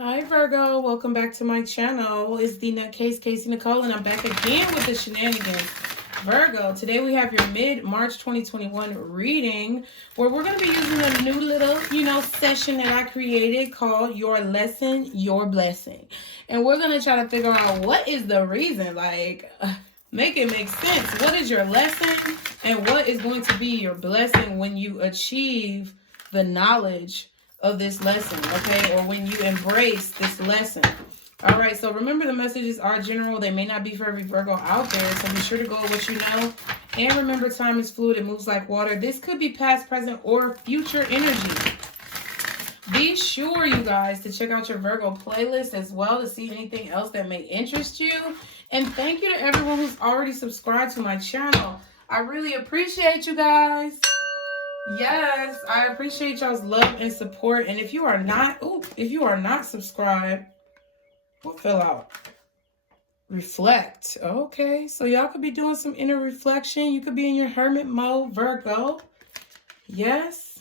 Hi Virgo, welcome back to my channel. It's TheNutCase, Casey Nicole, and I'm back again with the shenanigans. Virgo, today we have your mid-March 2021 reading where we're going to be using a new little, session that I created called Your Lesson, Your Blessing. And we're going to try to figure out what is the reason, make it make sense. What is your lesson and what is going to be your blessing when you achieve the knowledge of this lesson, okay, or when you embrace this lesson. All right, so remember the messages are general. They may not be for every Virgo out there, so be sure to go with what you know. And remember, time is fluid. It moves like water. This could be past, present, or future energy. Be sure, you guys, to check out your Virgo playlist as well to see anything else that may interest you. And thank you to everyone who's already subscribed to my channel. I really appreciate you guys. Yes, I appreciate y'all's love and support. And if you are not subscribed, what fell out? Reflect. Okay, so y'all could be doing some inner reflection. You could be in your hermit mode, Virgo. Yes.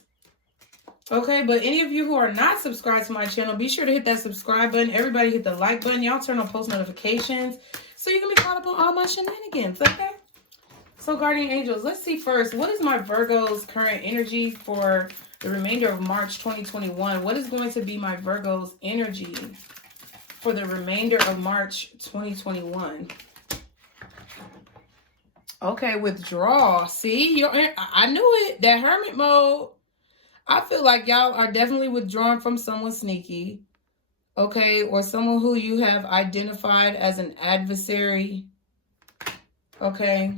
Okay, but any of you who are not subscribed to my channel, be sure to hit that subscribe button. Everybody hit the like button. Y'all turn on post notifications so you can be caught up on all my shenanigans, okay? So, guardian angels, let's see first, what is my Virgo's current energy for the remainder of March 2021? What is going to be my Virgo's energy for the remainder of March 2021? Okay, withdrawal. See, I knew it. That hermit mode. I feel like y'all are definitely withdrawn from someone sneaky. Okay, or someone who you have identified as an adversary. Okay.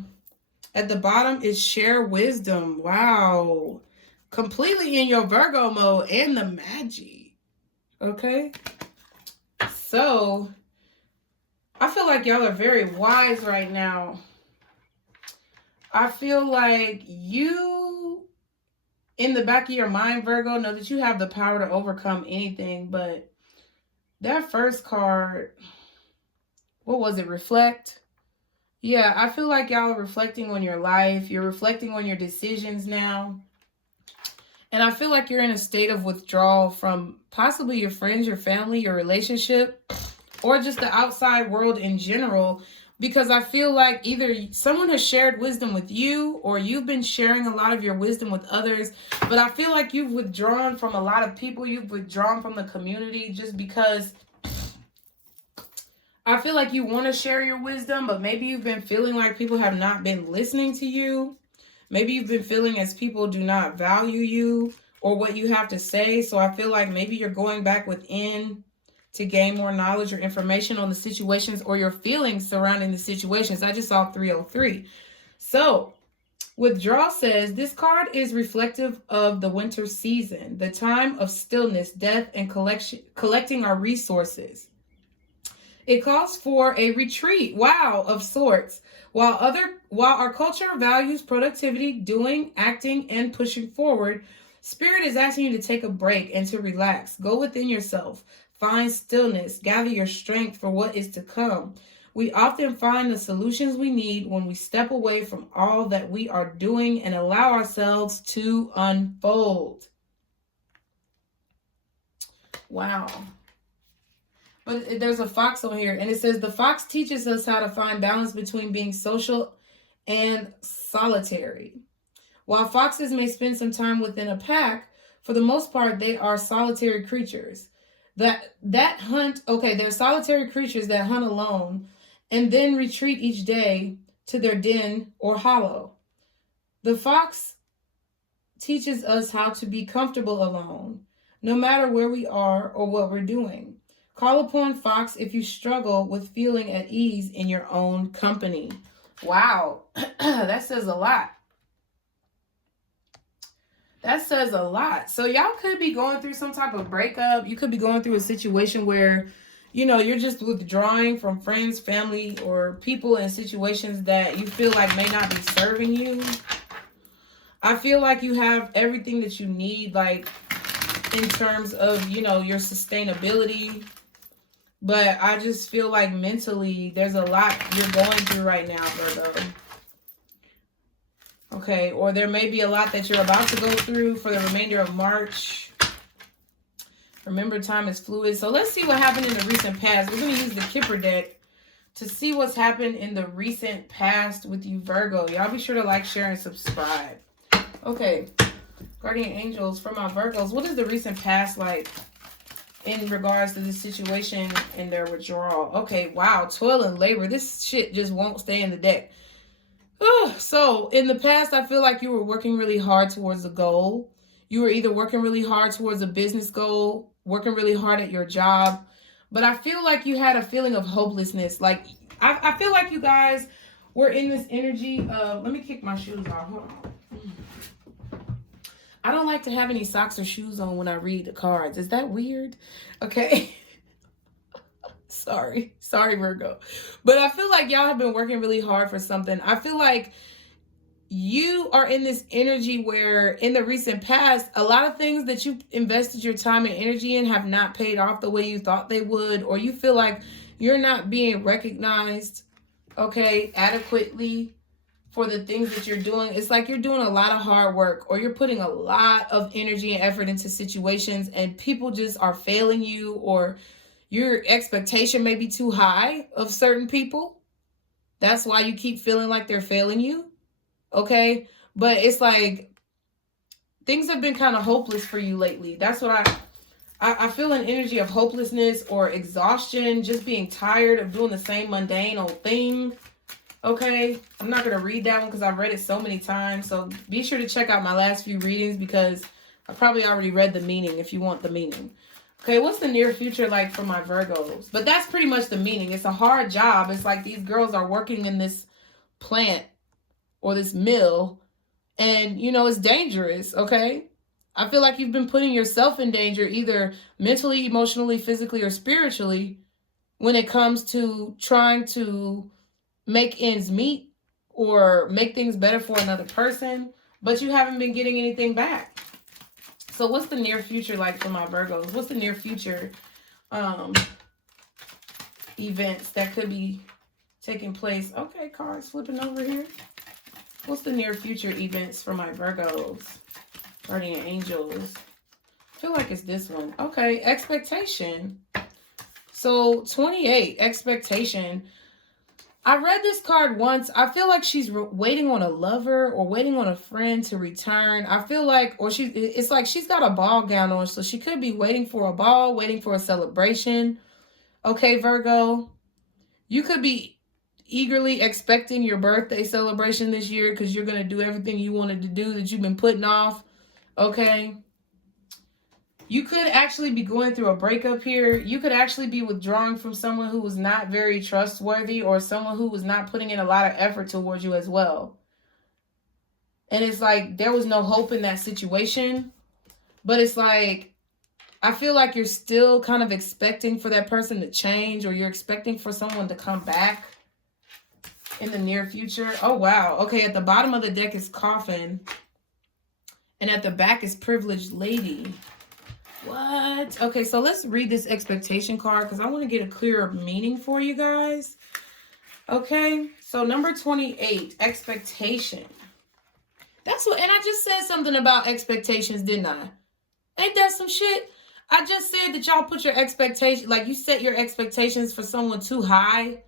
At the bottom is share wisdom. Wow. Completely in your Virgo mode and the Magi. Okay. So, I feel like y'all are very wise right now. I feel like you, in the back of your mind, Virgo, know that you have the power to overcome anything. But that first card, what was it? Reflect. Yeah, I feel like y'all are reflecting on your life. You're reflecting on your decisions now. And I feel like you're in a state of withdrawal from possibly your friends, your family, your relationship, or just the outside world in general. Because I feel like either someone has shared wisdom with you or you've been sharing a lot of your wisdom with others. But I feel like you've withdrawn from a lot of people. You've withdrawn from the community just because I feel like you want to share your wisdom, but maybe you've been feeling like people have not been listening to you. Maybe you've been feeling as people do not value you or what you have to say. So I feel like maybe you're going back within to gain more knowledge or information on the situations or your feelings surrounding the situations. I just saw 303. So withdrawal says this card is reflective of the winter season, the time of stillness, death, and collecting our resources. It calls for a retreat, wow, of sorts. While our culture values productivity, doing, acting, and pushing forward, Spirit is asking you to take a break and to relax. Go within yourself. Find stillness. Gather your strength for what is to come. We often find the solutions we need when we step away from all that we are doing and allow ourselves to unfold. Wow. But there's a fox on here, and it says the fox teaches us how to find balance between being social and solitary. While foxes may spend some time within a pack, for the most part, they are solitary creatures. They're solitary creatures that hunt alone and then retreat each day to their den or hollow. The fox teaches us how to be comfortable alone, no matter where we are or what we're doing. Call upon Fox if you struggle with feeling at ease in your own company. Wow, that says a lot. That says a lot. So y'all could be going through some type of breakup. You could be going through a situation where, you're just withdrawing from friends, family, or people in situations that you feel like may not be serving you. I feel like you have everything that you need, in terms of, your sustainability. But I just feel like mentally there's a lot you're going through right now, Virgo. Okay, or there may be a lot that you're about to go through for the remainder of March. Remember, time is fluid. So let's see what happened in the recent past. We're going to use the Kipper deck to see what's happened in the recent past with you, Virgo. Y'all be sure to like, share, and subscribe. Okay. Guardian angels for my Virgos. What is the recent past like in regards to this situation and their withdrawal? Okay, wow. Toil and labor. This shit just won't stay in the deck. So, in the past, I feel like you were working really hard towards a goal. You were either working really hard towards a business goal, working really hard at your job. But I feel like you had a feeling of hopelessness. Like, I feel like you guys were in this energy of... Let me kick my shoes off. Hold on. I don't like to have any socks or shoes on when I read the cards. Is that weird? Okay. Sorry, Virgo. But I feel like y'all have been working really hard for something. I feel like you are in this energy where in the recent past, a lot of things that you invested your time and energy in have not paid off the way you thought they would, or you feel like you're not being recognized, okay, adequately for the things that you're doing. It's like you're doing a lot of hard work, or you're putting a lot of energy and effort into situations and people just are failing you, or your expectation may be too high of certain people. That's why you keep feeling like they're failing you. Okay. But it's like things have been kind of hopeless for you lately. That's what I feel, an energy of hopelessness or exhaustion, just being tired of doing the same mundane old thing. Okay. I'm not going to read that one because I've read it so many times. So be sure to check out my last few readings because I probably already read the meaning if you want the meaning. Okay, what's the near future like for my Virgos? But that's pretty much the meaning. It's a hard job. It's like these girls are working in this plant or this mill and, you know, it's dangerous, okay? I feel like you've been putting yourself in danger either mentally, emotionally, physically, or spiritually when it comes to trying to make ends meet or make things better for another person, but you haven't been getting anything back. So what's the near future like for my Virgos? What's the near future events that could be taking place? Okay, cards flipping over here. What's the near future events for my Virgos? Guardian angels. I feel like it's this one. Okay, expectation. So 28, expectation. I read this card once. I feel like she's waiting on a lover or waiting on a friend to return. I feel like, or it's like she's got a ball gown on, so she could be waiting for a ball, waiting for a celebration. Okay, Virgo, you could be eagerly expecting your birthday celebration this year because you're going to do everything you wanted to do that you've been putting off. Okay. You could actually be going through a breakup here. You could actually be withdrawing from someone who was not very trustworthy or someone who was not putting in a lot of effort towards you as well. And it's like there was no hope in that situation. But it's like, I feel like you're still kind of expecting for that person to change, or you're expecting for someone to come back in the near future. Oh, wow. Okay, at the bottom of the deck is Coffin. And at the back is Privileged Lady. What? Okay, so let's read this expectation card because I want to get a clearer meaning for you guys. Okay, so number 28, expectation. That's what, and I just said something about expectations, didn't I? Ain't that some shit? I just said that y'all put your expectations, like you set your expectations for someone too high.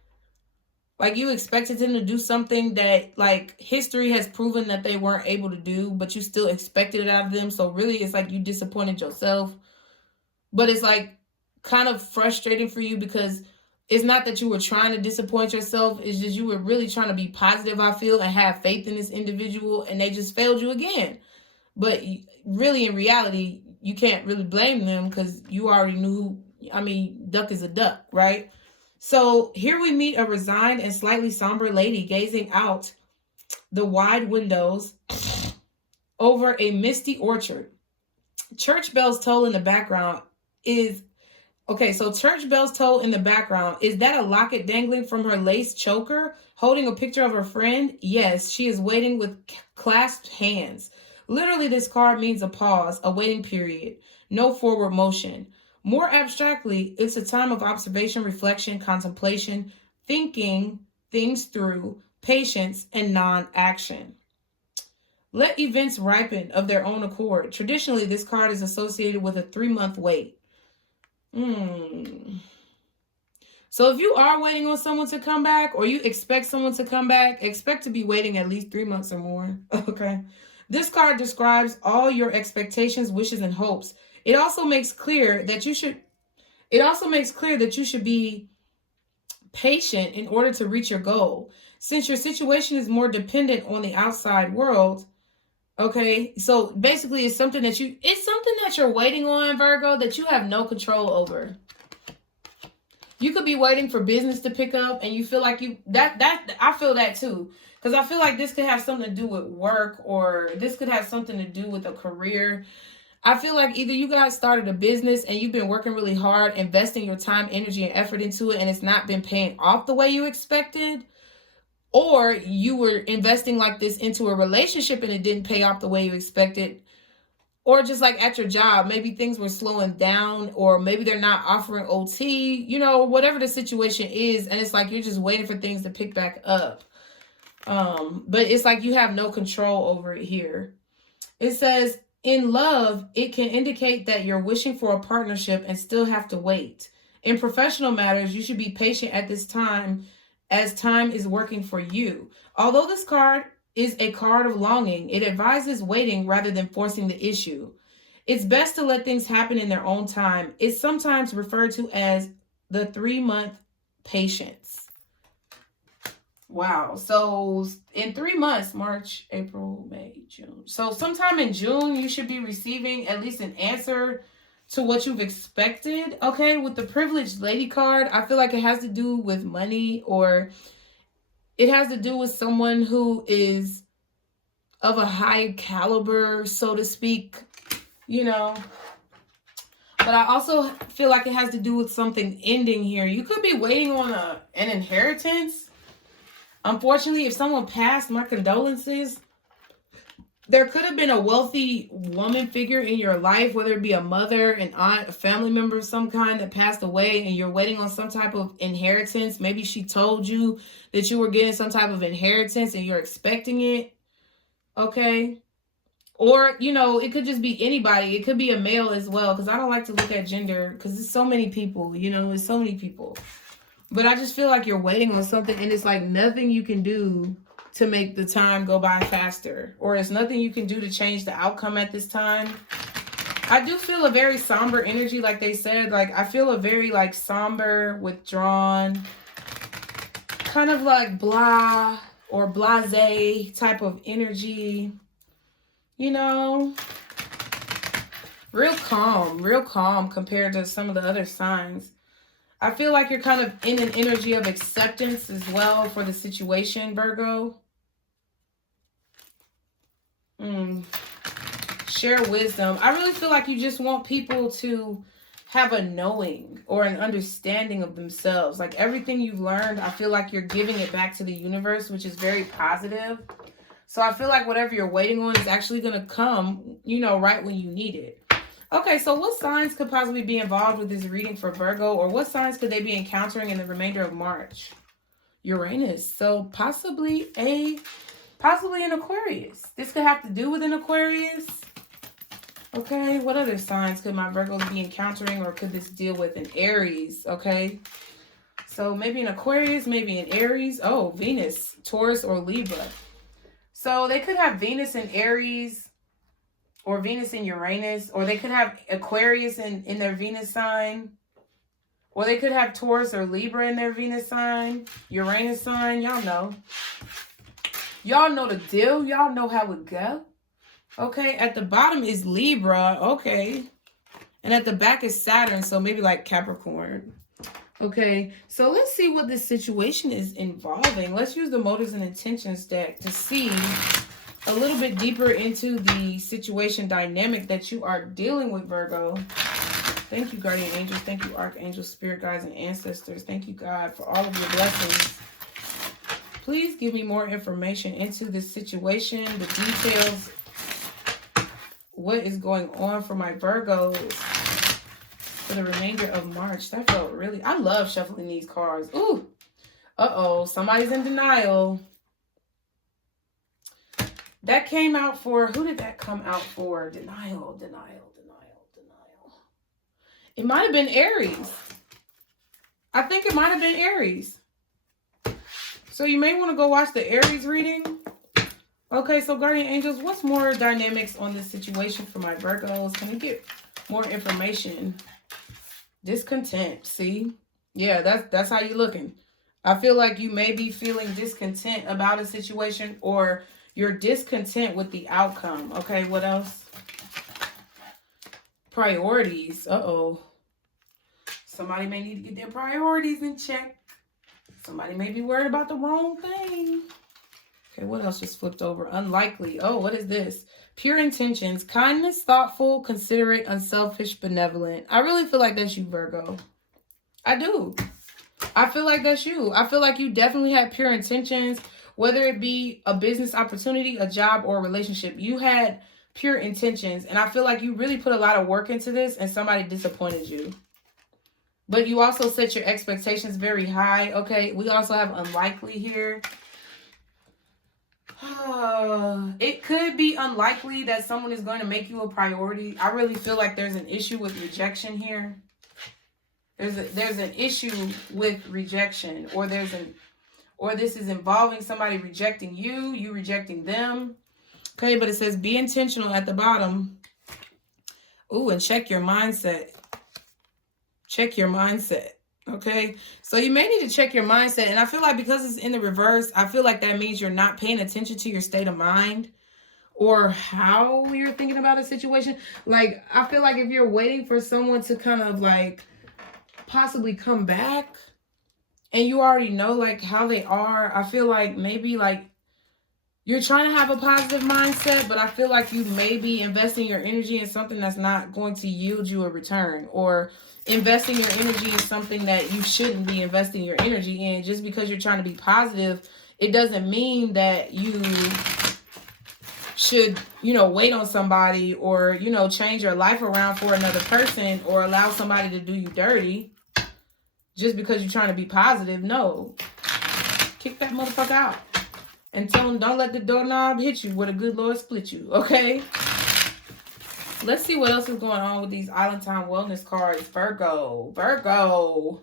Like you expected them to do something that like history has proven that they weren't able to do, but you still expected it out of them. So really it's like you disappointed yourself. But it's like kind of frustrating for you because it's not that you were trying to disappoint yourself. It's just you were really trying to be positive, I feel, and have faith in this individual, and they just failed you again. But really, in reality, you can't really blame them because you already knew duck is a duck, right? So here we meet a resigned and slightly somber lady gazing out the wide windows over a misty orchard. Church bells toll in the background is... Okay, so church bells toll in the background. Is that a locket dangling from her lace choker, holding a picture of her friend? Yes, she is waiting with clasped hands. Literally, this card means a pause, a waiting period, no forward motion. More abstractly, it's a time of observation, reflection, contemplation, thinking things through, patience, and non-action. Let events ripen of their own accord. Traditionally, this card is associated with a 3-month wait. So if you are waiting on someone to come back, or you expect someone to come back, expect to be waiting at least 3 months or more. Okay. This card describes all your expectations, wishes, and hopes. It also makes clear that you should be patient in order to reach your goal. Since your situation is more dependent on the outside world, okay? So basically it's something that you're waiting on, Virgo, that you have no control over. You could be waiting for business to pick up, and you feel like I feel that too. Because I feel like this could have something to do with work, or this could have something to do with a career. I feel like either you guys started a business and you've been working really hard, investing your time, energy, and effort into it, and it's not been paying off the way you expected. Or you were investing like this into a relationship and it didn't pay off the way you expected. Or just like at your job, maybe things were slowing down, or maybe they're not offering OT, whatever the situation is. And it's like you're just waiting for things to pick back up. But it's like you have no control over it here. It says, in love, it can indicate that you're wishing for a partnership and still have to wait. In professional matters, you should be patient at this time, as time is working for you. Although this card is a card of longing, it advises waiting rather than forcing the issue. It's best to let things happen in their own time. It's sometimes referred to as the 3-month patience. Wow. So in 3 months, March, April, May, June. So sometime in June, you should be receiving at least an answer to what you've expected. Okay. With the privileged lady card, I feel like it has to do with money, or it has to do with someone who is of a high caliber, so to speak, But I also feel like it has to do with something ending here. You could be waiting on an inheritance. Unfortunately, if someone passed, my condolences. There could have been a wealthy woman figure in your life, whether it be a mother, an aunt, a family member of some kind that passed away, and you're waiting on some type of inheritance. Maybe she told you that you were getting some type of inheritance and you're expecting it. Okay. Or, it could just be anybody. It could be a male as well, because I don't like to look at gender, because there's so many people, there's so many people. But I just feel like you're waiting on something, and it's like nothing you can do to make the time go by faster. Or it's nothing you can do to change the outcome at this time. I do feel a very somber energy, like they said. Like, I feel a very, somber, withdrawn, kind of like blah or blasé type of energy. Real calm compared to some of the other signs. I feel like you're kind of in an energy of acceptance as well for the situation, Virgo. Share wisdom. I really feel like you just want people to have a knowing or an understanding of themselves. Like everything you've learned, I feel like you're giving it back to the universe, which is very positive. So I feel like whatever you're waiting on is actually going to come, right when you need it. Okay, so what signs could possibly be involved with this reading for Virgo, or what signs could they be encountering in the remainder of March? Uranus. So possibly an Aquarius. This could have to do with an Aquarius. Okay, what other signs could my Virgos be encountering, or could this deal with an Aries? Okay, so maybe an Aquarius, maybe an Aries. Oh, Venus, Taurus, or Libra. So they could have Venus in Aries, or Venus in Uranus, or they could have Aquarius in their Venus sign, or they could have Taurus or Libra in their Venus sign, Uranus sign. Y'all know the deal. Y'all know how it go. Okay, at the bottom is Libra. Okay, and at the back is Saturn, so maybe like Capricorn. Okay, so let's see what this situation is involving. Let's use the motives and intentions deck to see a little bit deeper into the situation dynamic that you are dealing with, Virgo. Thank you, guardian angels. Thank you, archangels, spirit guides, and ancestors. Thank you, God, for all of your blessings. Please give me more information into this situation, the details, what is going on for my Virgos for the remainder of March. That felt really, I love shuffling these cards. Ooh, somebody's in denial. That came out for, who did that come out for? Denial. It might have been Aries. I think it might have been Aries. So you may want to go watch the Aries reading. Okay, so guardian angels, what's more dynamics on this situation for my Virgos? Can I get more information? Discontent, see? Yeah, that's how you're looking. I feel like you may be feeling discontent about a situation, or you're discontent with the outcome. Okay, what else? Priorities. Uh-oh. Somebody may need to get their priorities in check. Somebody may be worried about the wrong thing. Okay, what else just flipped over? Unlikely. Oh, what is this? Pure intentions. Kindness, thoughtful, considerate, unselfish, benevolent. I really feel like that's you, Virgo. I do. I feel like that's you. I feel like you definitely had pure intentions, whether it be a business opportunity, a job, or a relationship. You had pure intentions, and I feel like you really put a lot of work into this, and somebody disappointed you. But you also set your expectations very high. Okay, we also have unlikely here. It could be unlikely that someone is going to make you a priority. I really feel like there's an issue with rejection here. There's an issue with rejection, or this is involving somebody rejecting you, you rejecting them. Okay, but it says be intentional at the bottom. Ooh, and check your mindset. Check your mindset. Okay, so you may need to check your mindset. And I feel like because it's in the reverse, I feel like that means you're not paying attention to your state of mind or how you're thinking about a situation. Like, I feel like if you're waiting for someone to kind of like possibly come back and you already know like how they are, I feel like maybe like you're trying to have a positive mindset, but I feel like you may be investing your energy in something that's not going to yield you a return, or investing your energy in something that you shouldn't be investing your energy in. Just because you're trying to be positive, it doesn't mean that you should, you know, wait on somebody, or, you know, change your life around for another person, or allow somebody to do you dirty just because you're trying to be positive. No. Kick that motherfucker out. And tell them, don't let the doorknob hit you where the good Lord split you, okay? Let's see what else is going on with these Island Time Wellness cards. Virgo. Virgo.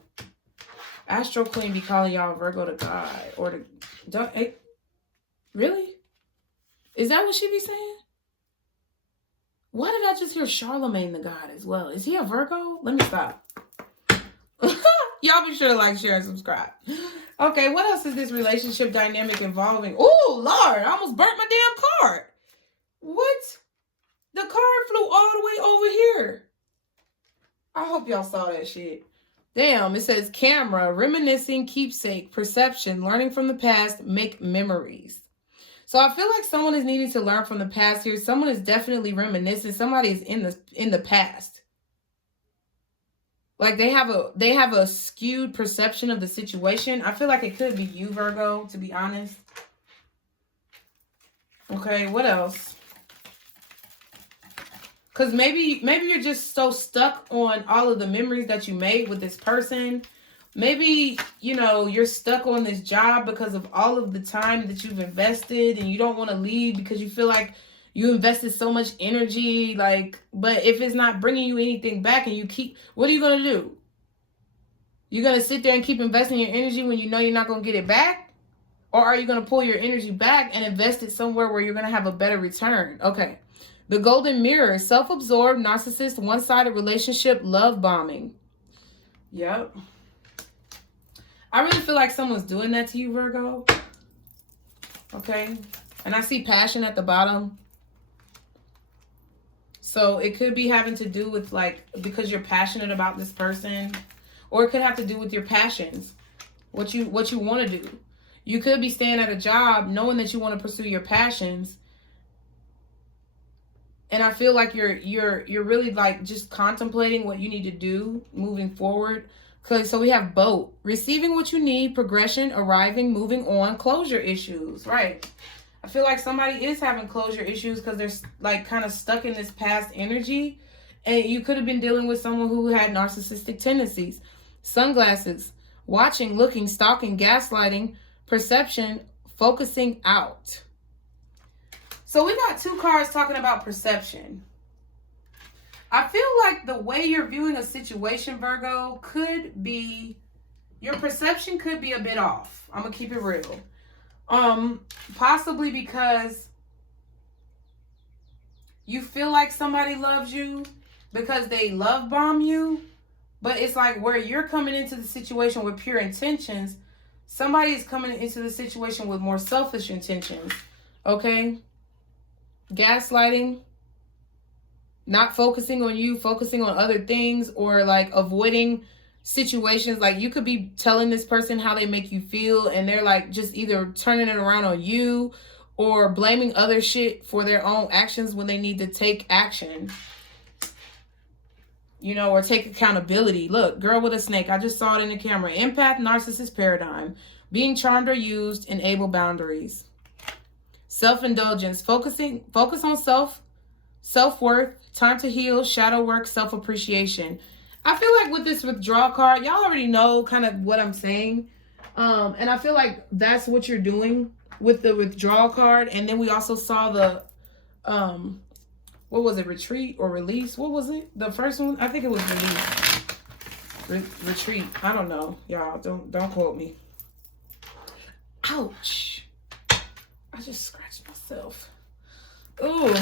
Astro Queen be calling y'all Virgo the God. Or the... Don't, hey, really? Is that what she be saying? Why did I just hear Charlemagne the God as well? Is he a Virgo? Let me stop. Y'all be sure to like, share, and subscribe. Okay, what else is this relationship dynamic involving? Oh, Lord, I almost burnt my damn card. What? The card flew all the way over here. I hope y'all saw that shit. Damn, it says camera, reminiscing, keepsake, perception, learning from the past, make memories. So I feel like someone is needing to learn from the past here. Someone is definitely reminiscing. Somebody is in the past. Like they have a skewed perception of the situation. I feel like it could be you, Virgo, to be honest. Okay, what else? Because maybe you're just so stuck on all of the memories that you made with this person. Maybe, you know, you're stuck on this job because of all of the time that you've invested, and you don't want to leave because you feel like you invested so much energy, like, but if it's not bringing you anything back and you keep, what are you going to do? You're going to sit there and keep investing your energy when you know you're not going to get it back? Or are you going to pull your energy back and invest it somewhere where you're going to have a better return? Okay. The Golden Mirror, self-absorbed, narcissist, one-sided relationship, love bombing. Yep. I really feel like someone's doing that to you, Virgo. Okay. And I see passion at the bottom. So it could be having to do with like, because you're passionate about this person, or it could have to do with your passions, what you want to do. You could be staying at a job knowing that you want to pursue your passions. And I feel like you're really like just contemplating what you need to do moving forward. So we have both. Receiving what you need, progression, arriving, moving on, closure issues. Right. I feel like somebody is having closure issues because they're like kind of stuck in this past energy. And you could have been dealing with someone who had narcissistic tendencies. Sunglasses, watching, looking, stalking, gaslighting, perception, focusing out. So we got two cards talking about perception. I feel like the way you're viewing a situation, Virgo, could be, your perception could be a bit off. I'm going to keep it real. Possibly because you feel like somebody loves you because they love bomb you. But it's like where you're coming into the situation with pure intentions, somebody is coming into the situation with more selfish intentions. Okay? Gaslighting. Not focusing on you, focusing on other things, or like avoiding situations. Like you could be telling this person how they make you feel and they're like just either turning it around on you or blaming other shit for their own actions when they need to take action. You know, or take accountability. Look, girl with a snake. I just saw it in the camera. Empath, narcissist paradigm. Being charmed or used, enable boundaries. Self-indulgence. Focus on self-worth, time to heal, shadow work, self-appreciation. I feel like with this withdrawal card, y'all already know kind of what I'm saying. And I feel like that's what you're doing with the withdrawal card. And then we also saw the what was it, retreat or release? What was it? The first one? I think it was release. Retreat. I don't know. Y'all, don't quote me. Ouch. I just scratched myself. Ooh.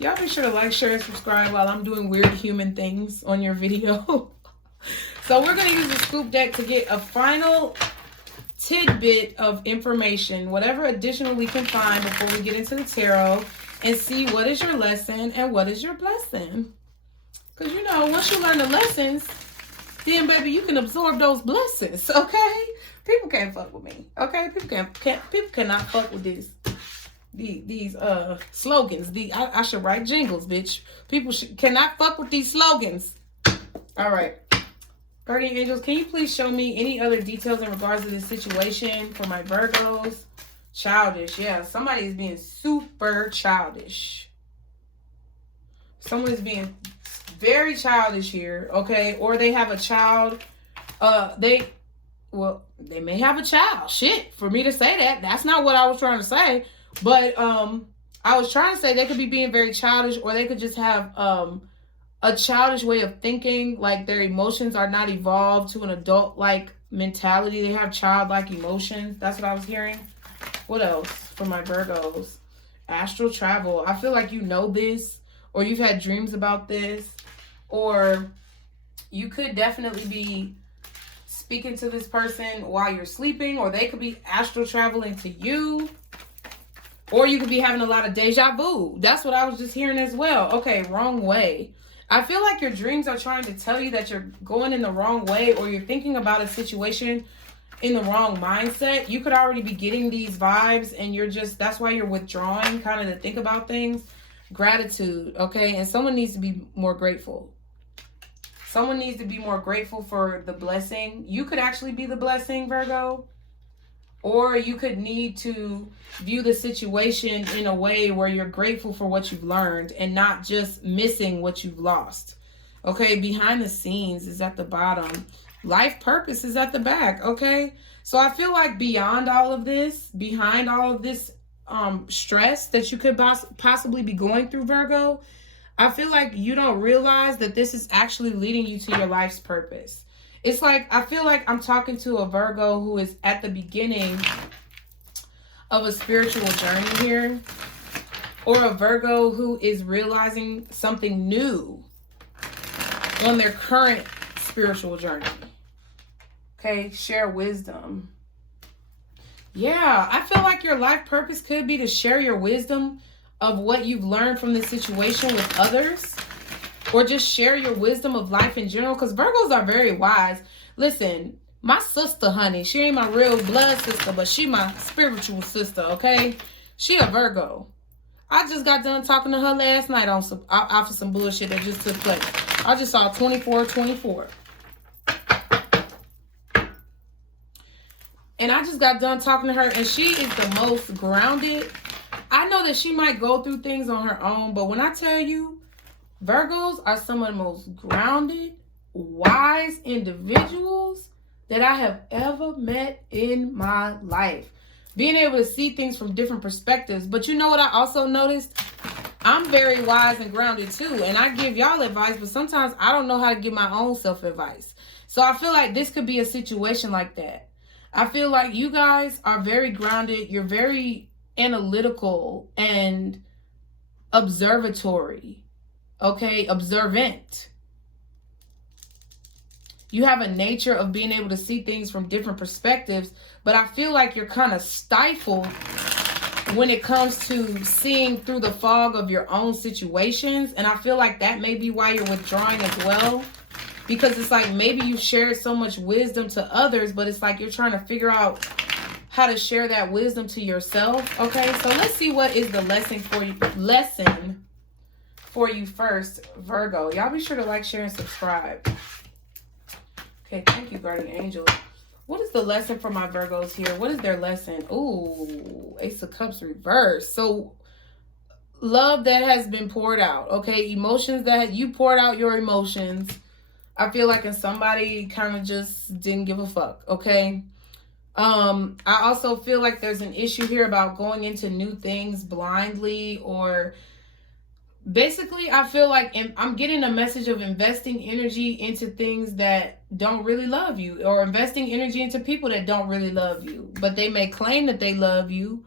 Y'all be sure to like, share, and subscribe while I'm doing weird human things on your video. So we're going to use the scoop deck to get a final tidbit of information, whatever additional we can find before we get into the tarot, and see what is your lesson and what is your blessing. Because, you know, once you learn the lessons, then, baby, you can absorb those blessings, okay? People can't fuck with me, okay? People cannot fuck with this. These slogans. I should write jingles, bitch. People cannot fuck with these slogans. All right. Guardian angels, can you please show me any other details in regards to this situation for my Virgos? Childish. Yeah, somebody is being super childish. Someone is being very childish here, okay? Or they have a child. They may have a child. Shit, for me to say that. That's not what I was trying to say. But I was trying to say they could be being very childish, or they could just have a childish way of thinking, like their emotions are not evolved to an adult-like mentality. They have childlike emotions. That's what I was hearing. What else for my Virgos? Astral travel. I feel like you know this, or you've had dreams about this, or you could definitely be speaking to this person while you're sleeping, or they could be astral traveling to you. Or you could be having a lot of deja vu. That's what I was just hearing as well. Okay, wrong way. I feel like your dreams are trying to tell you that you're going in the wrong way, or you're thinking about a situation in the wrong mindset. You could already be getting these vibes, and that's why you're withdrawing kind of to think about things. Gratitude, okay? And someone needs to be more grateful. Someone needs to be more grateful for the blessing. You could actually be the blessing, Virgo. Or you could need to view the situation in a way where you're grateful for what you've learned and not just missing what you've lost. Okay, behind the scenes is at the bottom. Life purpose is at the back, okay? So I feel like beyond all of this, behind all of this stress that you could possibly be going through, Virgo, I feel like you don't realize that this is actually leading you to your life's purpose. It's like, I feel like I'm talking to a Virgo who is at the beginning of a spiritual journey here. Or a Virgo who is realizing something new on their current spiritual journey. Okay, share wisdom. Yeah, I feel like your life purpose could be to share your wisdom of what you've learned from this situation with others. Or just share your wisdom of life in general. Because Virgos are very wise. Listen, my sister, honey, she ain't my real blood sister, but she my spiritual sister, okay? She a Virgo. I just got done talking to her last night on off of some bullshit that just took place. I just saw 24/24. And I just got done talking to her, and she is the most grounded. I know that she might go through things on her own, but when I tell you, Virgos are some of the most grounded, wise individuals that I have ever met in my life. Being able to see things from different perspectives. But you know what I also noticed? I'm very wise and grounded too, and I give y'all advice, but sometimes I don't know how to give my own self advice. So I feel like this could be a situation like that. I feel like you guys are very grounded. You're very analytical and observatory. Okay, observant. You have a nature of being able to see things from different perspectives, but I feel like you're kind of stifled when it comes to seeing through the fog of your own situations. And I feel like that may be why you're withdrawing as well, because it's like maybe you shared so much wisdom to others, but it's like you're trying to figure out how to share that wisdom to yourself. Okay, so let's see what is the lesson for you first, Virgo. Y'all be sure to like, share, and subscribe. Okay, thank you, guardian angel. What is the lesson for my Virgos here? What is their lesson? Ooh, Ace of Cups reversed. So love that has been poured out. Okay, emotions that you poured out your emotions. I feel like and somebody kind of just didn't give a fuck. Okay. I also feel like there's an issue here about going into new things blindly, or basically I feel like I'm getting a message of investing energy into things that don't really love you, or investing energy into people that don't really love you, but they may claim that they love you.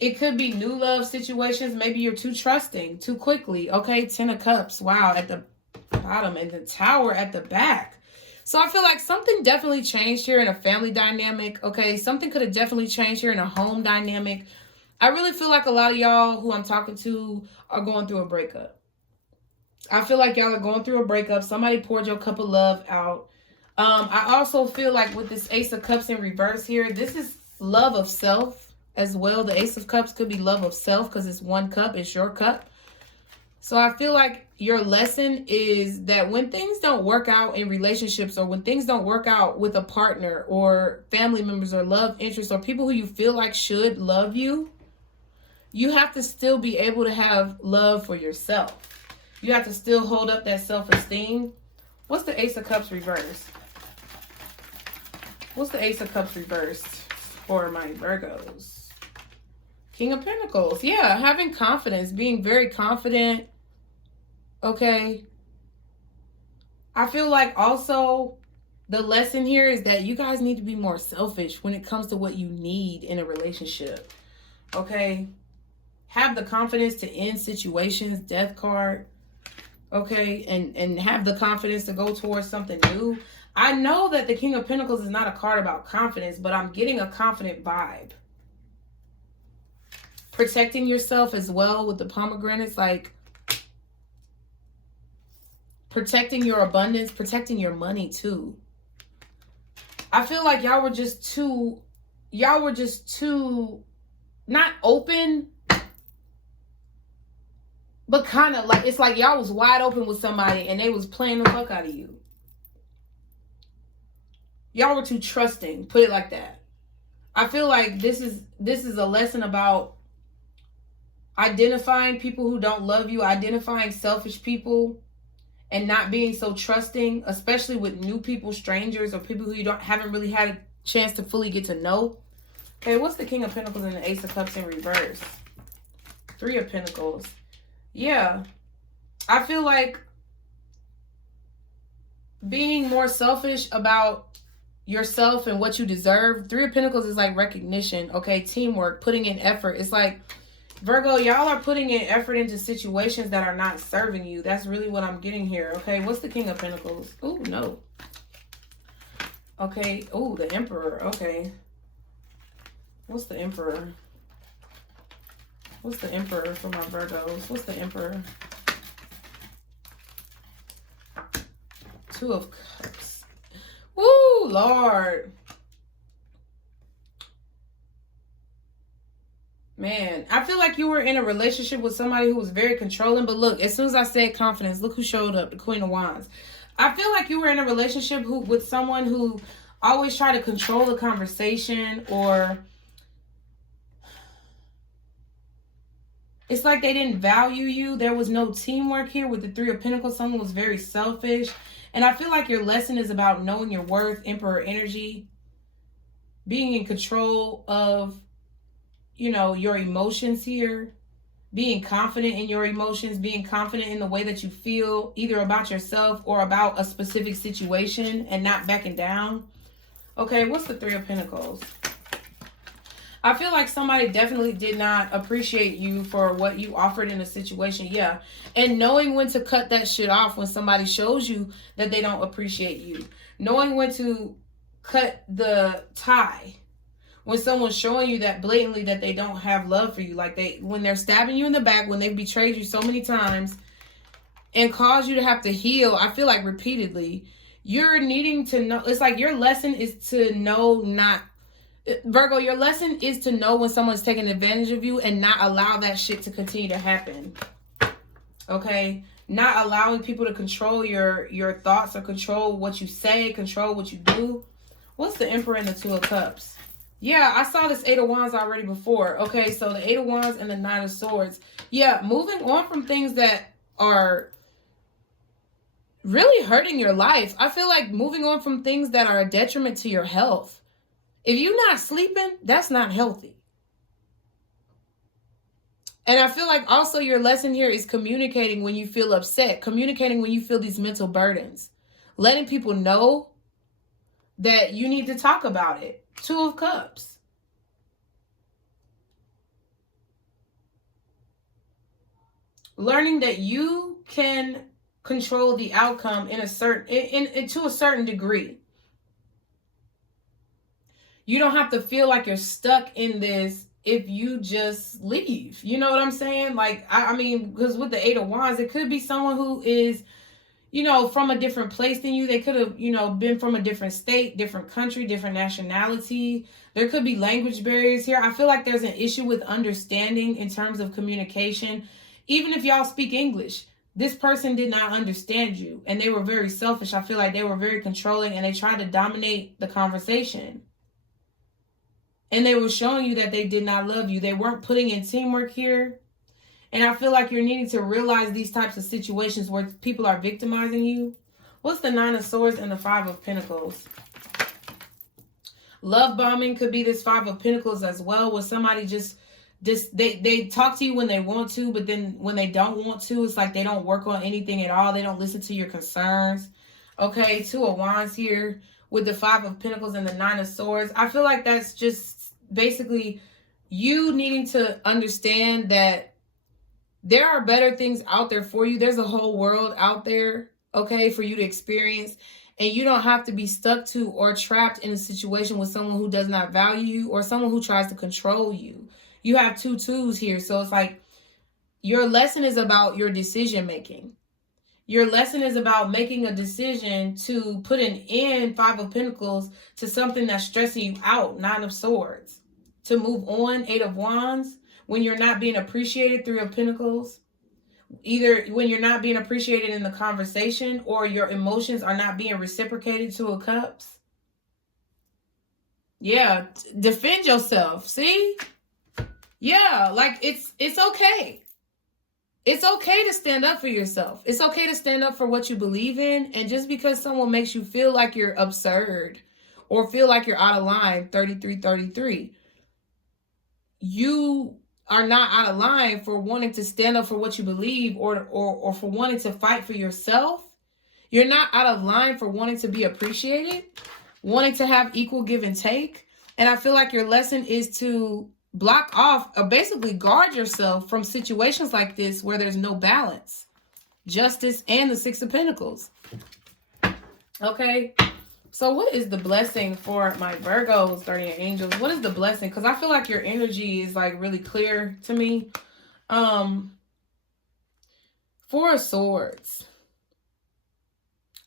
It could be new love situations. Maybe you're too trusting too quickly. Okay, 10 of Cups. Wow, at the bottom, and the Tower at the back. So I feel like something definitely changed here in a family dynamic. Okay, something could have definitely changed here in a home dynamic. I really feel like a lot of y'all who I'm talking to are going through a breakup. I feel like y'all are going through a breakup. Somebody poured your cup of love out. I also feel like with this Ace of Cups in reverse here, this is love of self as well. The Ace of Cups could be love of self because it's one cup. It's your cup. So I feel like your lesson is that when things don't work out in relationships, or when things don't work out with a partner or family members or love interests or people who you feel like should love you, you have to still be able to have love for yourself. You have to still hold up that self-esteem. What's the Ace of Cups reversed? What's the Ace of Cups reversed for my Virgos? King of Pentacles. Yeah, having confidence, being very confident. Okay. I feel like also the lesson here is that you guys need to be more selfish when it comes to what you need in a relationship. Okay. Have the confidence to end situations, Death card. Okay. And have the confidence to go towards something new. I know that the King of Pentacles is not a card about confidence, but I'm getting a confident vibe. Protecting yourself as well with the pomegranates, like protecting your abundance, protecting your money too. I feel like y'all were just too not open, but kind of like, it's like y'all was wide open with somebody and they was playing the fuck out of you. Y'all were too trusting, put it like that. I feel like this is a lesson about identifying people who don't love you, identifying selfish people, and not being so trusting, especially with new people, strangers, or people who you haven't really had a chance to fully get to know. Okay, what's the King of Pentacles and the Ace of Cups in reverse? 3 of Pentacles. Yeah, I feel like being more selfish about yourself and what you deserve. 3 of Pentacles is like recognition, okay? Teamwork, putting in effort. It's like, Virgo, y'all are putting in effort into situations that are not serving you. That's really what I'm getting here, okay? What's the King of Pentacles? Ooh, no. Okay, ooh, the Emperor, okay. What's the Emperor? What's the Emperor for my Virgos? What's the Emperor? 2 of Cups. Woo, Lord. Man, I feel like you were in a relationship with somebody who was very controlling. But look, as soon as I said confidence, look who showed up, the Queen of Wands. I feel like you were in a relationship with someone who always tried to control the conversation, or it's like they didn't value you. There was no teamwork here with the 3 of Pentacles. Someone was very selfish. And I feel like your lesson is about knowing your worth, Emperor energy, being in control of, you know, your emotions here. being confident in your emotions, being confident in the way that you feel, either about yourself or about a specific situation, and not backing down. Okay, what's the Three of Pentacles? I feel like somebody definitely did not appreciate you for what you offered in a situation. Yeah. And knowing when to cut that shit off when somebody shows you that they don't appreciate you. Knowing when to cut the tie when someone's showing you that blatantly that they don't have love for you. Like when they're stabbing you in the back, when they've betrayed you so many times and caused you to have to heal, I feel like repeatedly, you're needing to know. It's like your lesson is to know not... Virgo, your lesson is to know when someone's taking advantage of you and not allow that shit to continue to happen. Okay? Not allowing people to control your thoughts or control what you say, control what you do. What's the Emperor and the Two of Cups? Yeah, I saw this Eight of Wands already before. Okay, so the Eight of Wands and the Nine of Swords. Yeah, moving on from things that are really hurting your life. I feel like moving on from things that are a detriment to your health. If you're not sleeping, that's not healthy. And I feel like also your lesson here is communicating when you feel upset, communicating when you feel these mental burdens, letting people know that you need to talk about it. Two of Cups. Learning that you can control the outcome in a certain, to a certain degree. You don't have to feel like you're stuck in this if you just leave. You know what I'm saying? Like, I mean, because with the Eight of Wands, it could be someone who is, you know, from a different place than you. They could have, you know, been from a different state, different country, different nationality. There could be language barriers here. I feel like there's an issue with understanding in terms of communication. Even if y'all speak English, this person did not understand you and they were very selfish. I feel like they were very controlling and they tried to dominate the conversation. And they were showing you that they did not love you. They weren't putting in teamwork here. And I feel like you're needing to realize these types of situations where people are victimizing you. What's the Nine of Swords and the Five of Pentacles? Love bombing could be this Five of Pentacles as well, where somebody they talk to you when they want to, but then when they don't want to, it's like they don't work on anything at all. They don't listen to your concerns. Okay, Two of Wands here with the Five of Pentacles and the Nine of Swords. I feel like that's just basically you needing to understand that there are better things out there for you. There's a whole world out there, okay, for you to experience. And you don't have to be stuck to or trapped in a situation with someone who does not value you or someone who tries to control you. You have two twos here. So it's like your lesson is about your decision making. Your lesson is about making a decision to put an end, Five of Pentacles, to something that's stressing you out, Nine of Swords. To move on, Eight of Wands, when you're not being appreciated, Three of Pentacles. Either when you're not being appreciated in the conversation or your emotions are not being reciprocated, Two of Cups. Yeah, defend yourself, see? Yeah, like it's okay. It's okay to stand up for yourself. It's okay to stand up for what you believe in. And just because someone makes you feel like you're absurd or feel like you're out of line, 3333, you are not out of line for wanting to stand up for what you believe or for wanting to fight for yourself. You're not out of line for wanting to be appreciated, wanting to have equal give and take. And I feel like your lesson is to block off or basically guard yourself from situations like this where there's no balance. Justice and the Six of Pentacles. Okay. So what is the blessing for my Virgos, guardian angels? What is the blessing? Because I feel like your energy is like really clear to me. Four of Swords.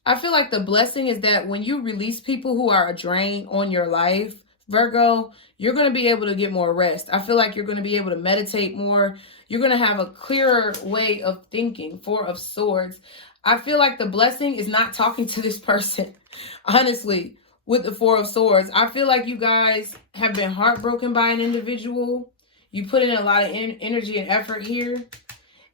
I feel like the blessing is that when you release people who are a drain on your life, Virgo, you're going to be able to get more rest. I feel like you're going to be able to meditate more. You're going to have a clearer way of thinking. Four of Swords. I feel like the blessing is not talking to this person. Honestly, with the Four of Swords, I feel like you guys have been heartbroken by an individual. You put in a lot of energy and effort here.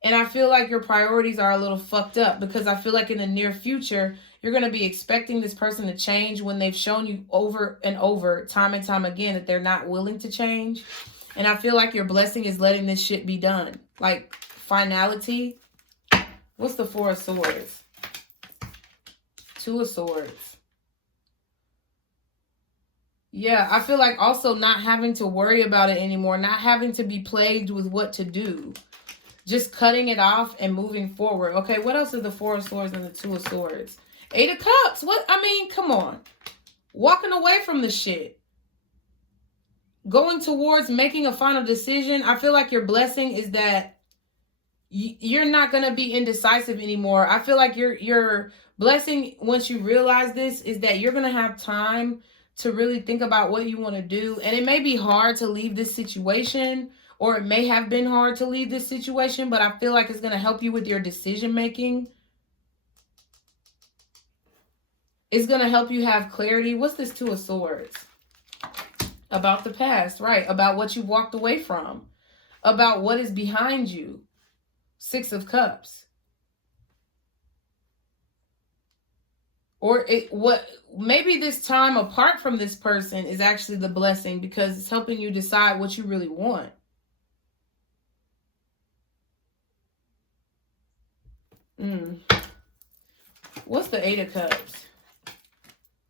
And I feel like your priorities are a little fucked up because I feel like in the near future, you're going to be expecting this person to change when they've shown you over and over, time and time again, that they're not willing to change. And I feel like your blessing is letting this shit be done. Like, finality. What's the Four of Swords? Two of Swords. Yeah, I feel like also not having to worry about it anymore. Not having to be plagued with what to do. Just cutting it off and moving forward. Okay, what else is the Four of Swords and the Two of Swords? Eight of Cups. What? I mean, come on. Walking away from the shit. Going towards making a final decision. I feel like your blessing is that you're not going to be indecisive anymore. I feel like your blessing, once you realize this, is that you're going to have time to really think about what you want to do. And it may be hard to leave this situation, or it may have been hard to leave this situation, but I feel like it's going to help you with your decision making. It's going to help you have clarity. What's this Two of Swords? About the past, right? About what you walked away from. About what is behind you. Six of Cups. Or maybe this time apart from this person is actually the blessing, because it's helping you decide what you really want. What's the Eight of Cups?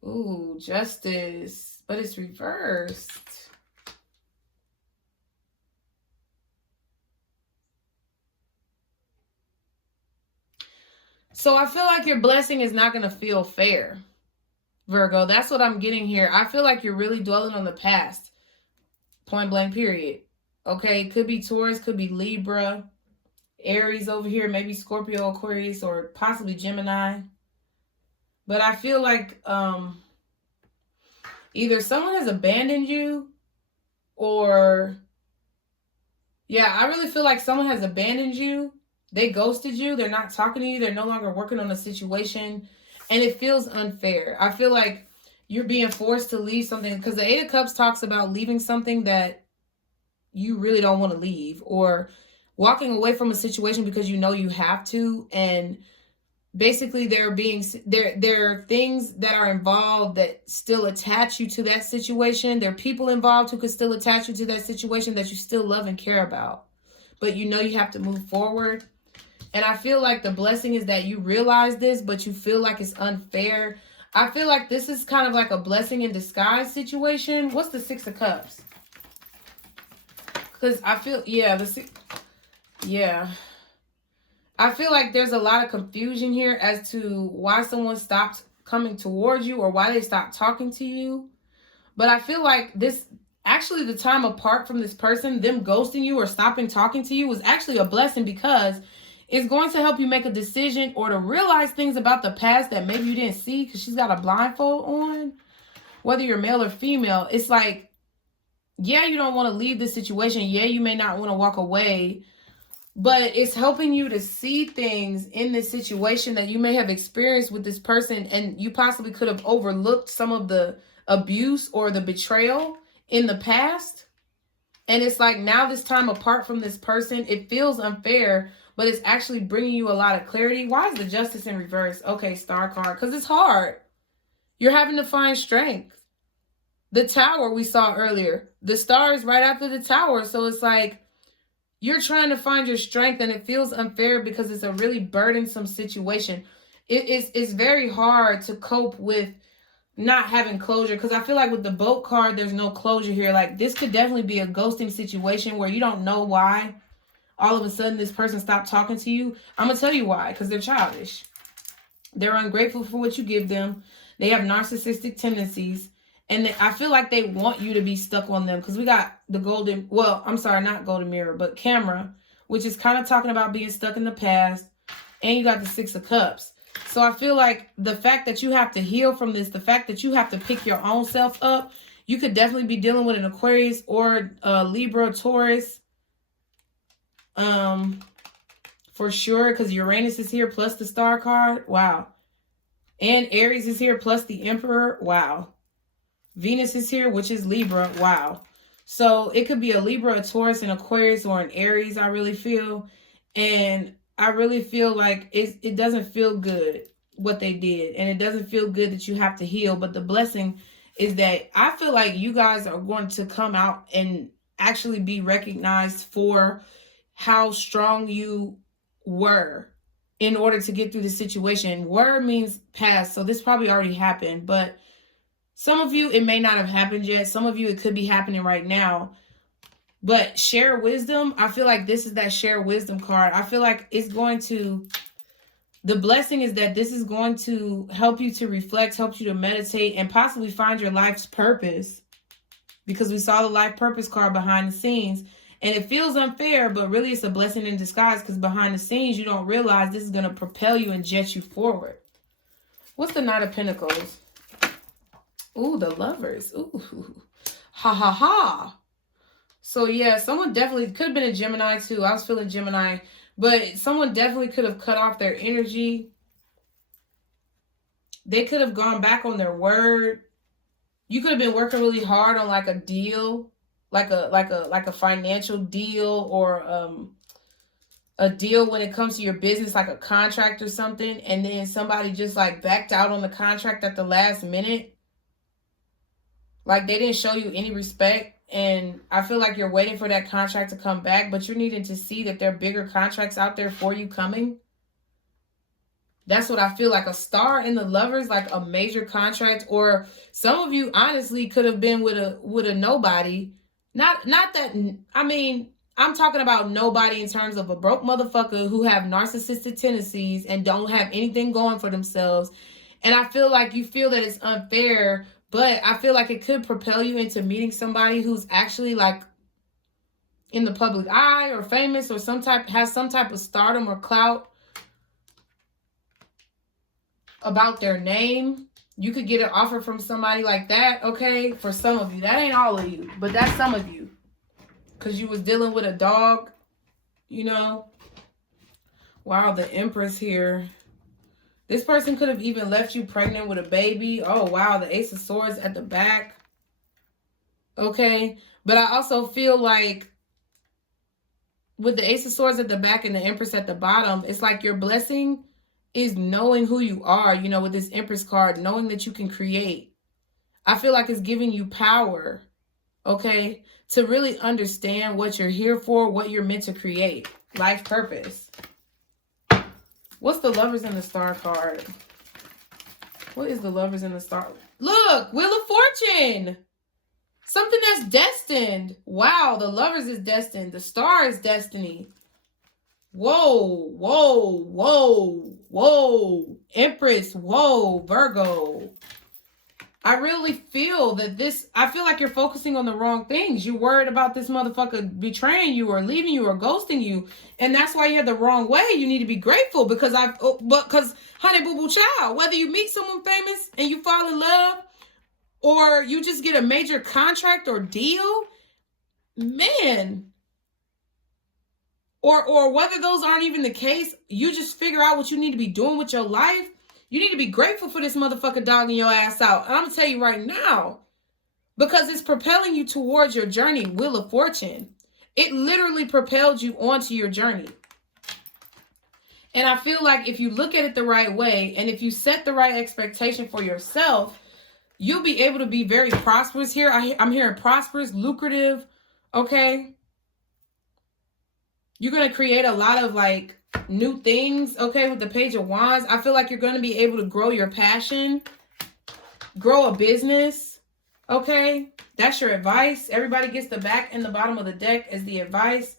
Ooh, Justice. But it's reversed. So I feel like your blessing is not going to feel fair, Virgo. That's what I'm getting here. I feel like you're really dwelling on the past. Point blank, period. Okay, could be Taurus, could be Libra, Aries over here, maybe Scorpio, Aquarius, or possibly Gemini. But I feel like either someone has abandoned you, or yeah, I really feel like someone has abandoned you. They ghosted you. They're not talking to you. They're no longer working on a situation. And it feels unfair. I feel like you're being forced to leave something, because the Eight of Cups talks about leaving something that you really don't want to leave, or walking away from a situation because you know you have to. And basically there are things that are involved that still attach you to that situation. There are people involved who could still attach you to that situation that you still love and care about. But you know you have to move forward. And I feel like the blessing is that you realize this, but you feel like it's unfair. I feel like this is kind of like a blessing in disguise situation. What's the Six of Cups? Because I feel, I feel like there's a lot of confusion here as to why someone stopped coming towards you, or why they stopped talking to you. But I feel like this, actually the time apart from this person, them ghosting you or stopping talking to you, was actually a blessing, because it's going to help you make a decision, or to realize things about the past that maybe you didn't see because she's got a blindfold on. Whether you're male or female, it's like, yeah, you don't want to leave this situation. Yeah, you may not want to walk away. But it's helping you to see things in this situation that you may have experienced with this person, and you possibly could have overlooked some of the abuse or the betrayal in the past. And it's like, now this time apart from this person, it feels unfair, but it's actually bringing you a lot of clarity. Why is the Justice in reverse? Okay, Star card. Because it's hard. You're having to find strength. The Tower we saw earlier. The Star is right after the Tower. So it's like, you're trying to find your strength, and it feels unfair because it's a really burdensome situation. It's very hard to cope with not having closure, because I feel like with the Boat card, there's no closure here. Like, this could definitely be a ghosting situation where you don't know why all of a sudden this person stopped talking to you. I'm going to tell you why. Because they're childish. They're ungrateful for what you give them. They have narcissistic tendencies. And I feel like they want you to be stuck on them. Because we got the golden, well, I'm sorry, not golden mirror, but camera, which is kind of talking about being stuck in the past. And you got the Six of Cups. So I feel like the fact that you have to heal from this, the fact that you have to pick your own self up, you could definitely be dealing with an Aquarius or a Libra, Taurus. For sure, because Uranus is here plus the Star card. Wow. And Aries is here plus the Emperor. Wow. Venus is here, which is Libra. Wow. So it could be a Libra, a Taurus, an Aquarius, or an Aries, I really feel. And I really feel like it doesn't feel good what they did. And it doesn't feel good that you have to heal. But the blessing is that I feel like you guys are going to come out and actually be recognized for how strong you were in order to get through the situation. Were means past, so this probably already happened, but some of you, it may not have happened yet. Some of you, it could be happening right now. But share wisdom, I feel like this is that share wisdom card. I feel like it's going to, the blessing is that this is going to help you to reflect, help you to meditate, and possibly find your life's purpose. Because we saw the life purpose card behind the scenes. And it feels unfair, but really it's a blessing in disguise, because behind the scenes, you don't realize this is going to propel you and jet you forward. What's the Knight of Pentacles? Ooh, the Lovers. Ooh. Ha ha ha. So yeah, someone definitely could have been a Gemini too. I was feeling Gemini. But someone definitely could have cut off their energy. They could have gone back on their word. You could have been working really hard on like a deal, like a financial deal, or a deal when it comes to your business, like a contract or something, and then somebody just like backed out on the contract at the last minute. Like they didn't show you any respect. And I feel like you're waiting for that contract to come back, but you're needing to see that there are bigger contracts out there for you coming. That's what I feel like. A star in the Lovers, like a major contract. Or some of you honestly could have been with a nobody. Not that, I mean, I'm talking about nobody in terms of a broke motherfucker who have narcissistic tendencies and don't have anything going for themselves. And I feel like you feel that it's unfair, but I feel like it could propel you into meeting somebody who's actually like in the public eye or famous or has some type of stardom or clout about their name. You could get an offer from somebody like that, okay? For some of you. That ain't all of you, but that's some of you. Because you was dealing with a dog, you know? Wow, the Empress here. This person could have even left you pregnant with a baby. Oh, wow. The Ace of Swords at the back. Okay. But I also feel like with the Ace of Swords at the back and the Empress at the bottom, it's like your blessing is knowing who you are, you know, with this Empress card, knowing that you can create. I feel like it's giving you power, okay, to really understand what you're here for, what you're meant to create. Life purpose. What's the Lovers in the Star card? What is the Lovers in the Star? Look, Wheel of Fortune. Something that's destined. Wow, the Lovers is destined. The Star is destiny. Whoa, whoa, whoa, whoa. Empress, whoa, Virgo. I really feel that I feel like you're focusing on the wrong things. You're worried about this motherfucker betraying you or leaving you or ghosting you. And that's why you're the wrong way. You need to be grateful because honey boo boo child, whether you meet someone famous and you fall in love or you just get a major contract or deal, man, or whether those aren't even the case, you just figure out what you need to be doing with your life. You need to be grateful for this motherfucker dogging your ass out. And I'm going to tell you right now, because it's propelling you towards your journey, Wheel of Fortune. It literally propelled you onto your journey. And I feel like if you look at it the right way, and if you set the right expectation for yourself, you'll be able to be very prosperous here. I'm hearing prosperous, lucrative, okay? You're going to create a lot of like new things, okay, with the Page of Wands. I feel like you're going to be able to grow your passion, grow a business, okay? That's your advice. Everybody gets the back and the bottom of the deck as the advice.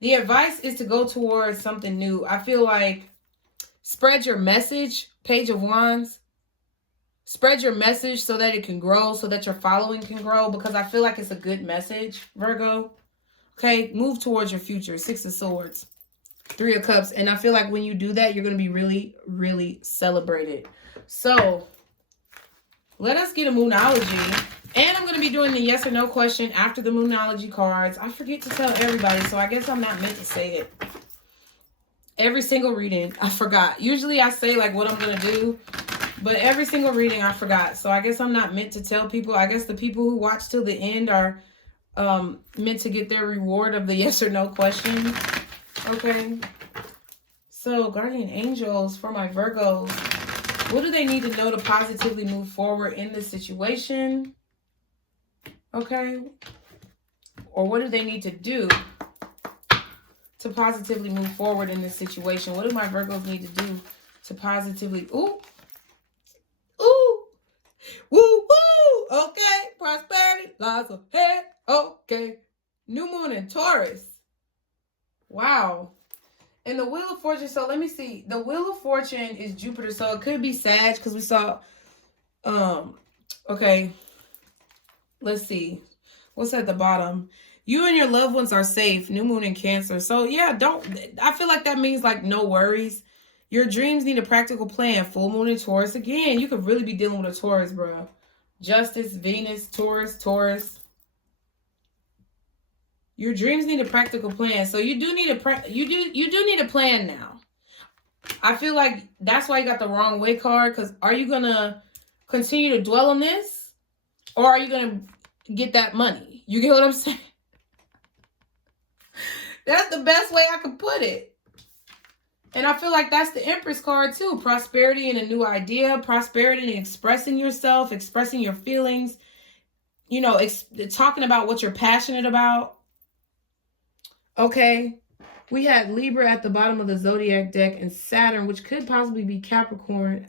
The advice is to go towards something new. I feel like spread your message, Page of Wands. Spread your message so that it can grow, so that your following can grow, because I feel like it's a good message, Virgo. Okay, move towards your future. Six of Swords. Three of Cups. And I feel like when you do that, you're going to be really, really celebrated. So, let us get a Moonology. And I'm going to be doing the yes or no question after the Moonology cards. I forget to tell everybody, so I guess I'm not meant to say it. Every single reading, I forgot. Usually I say like what I'm going to do. But every single reading, I forgot. So I guess I'm not meant to tell people. I guess the people who watch till the end are meant to get their reward of the yes or no question. Okay. So, guardian angels for my Virgos. What do they need to know to positively move forward in this situation? Okay. Or what do they need to do to positively move forward in this situation? What do my Virgos need to do to positively... Ooh. Ooh. Woo, woo. Okay. Prosperity lies ahead. Okay. New moon in Taurus. Wow. And the Wheel of Fortune, so let me see. The Wheel of Fortune is Jupiter, so it could be Sag, because we saw, okay, let's see. What's at the bottom? You and your loved ones are safe. New moon in Cancer. So, yeah, I feel like that means, like, no worries. Your dreams need a practical plan. Full moon in Taurus. Again, you could really be dealing with a Taurus, bro. Justice, Venus, Taurus. Your dreams need a practical plan. So you do need you do need a plan now. I feel like that's why you got the wrong way card, because are you going to continue to dwell on this, or are you going to get that money? You get what I'm saying? That's the best way I could put it. And I feel like that's the Empress card too. Prosperity and a new idea, prosperity and expressing yourself, expressing your feelings, you know, talking about what you're passionate about. Okay, we had Libra at the bottom of the Zodiac deck and Saturn, which could possibly be Capricorn,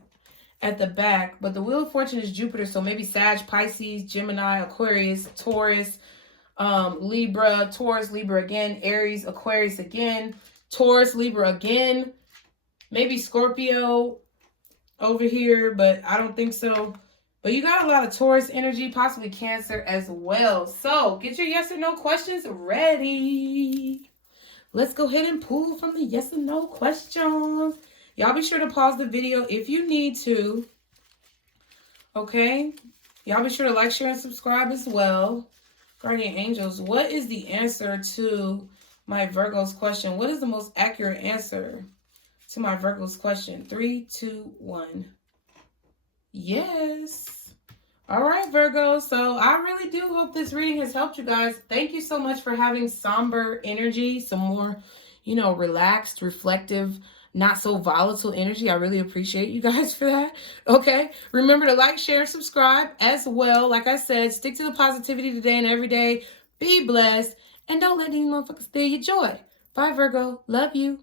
at the back. But the Wheel of Fortune is Jupiter, so maybe Sag, Pisces, Gemini, Aquarius, Taurus, Libra, Taurus, Libra again, Aries, Aquarius again, Taurus, Libra again, maybe Scorpio over here, but I don't think so. But you got a lot of Taurus energy, possibly Cancer as well. So get your yes or no questions ready. Let's go ahead and pull from the yes or no questions. Y'all be sure to pause the video if you need to. Okay? Y'all be sure to like, share, and subscribe as well. Guardian Angels, what is the answer to my Virgo's question? What is the most accurate answer to my Virgo's question? 3, 2, 1. Yes. All right, Virgo. So I really do hope this reading has helped you guys. Thank you so much for having somber energy, some more, you know, relaxed, reflective, not so volatile energy. I really appreciate you guys for that. Okay. Remember to like, share, and subscribe as well. Like I said, stick to the positivity today and every day. Be blessed. And don't let these motherfuckers steal your joy. Bye, Virgo. Love you.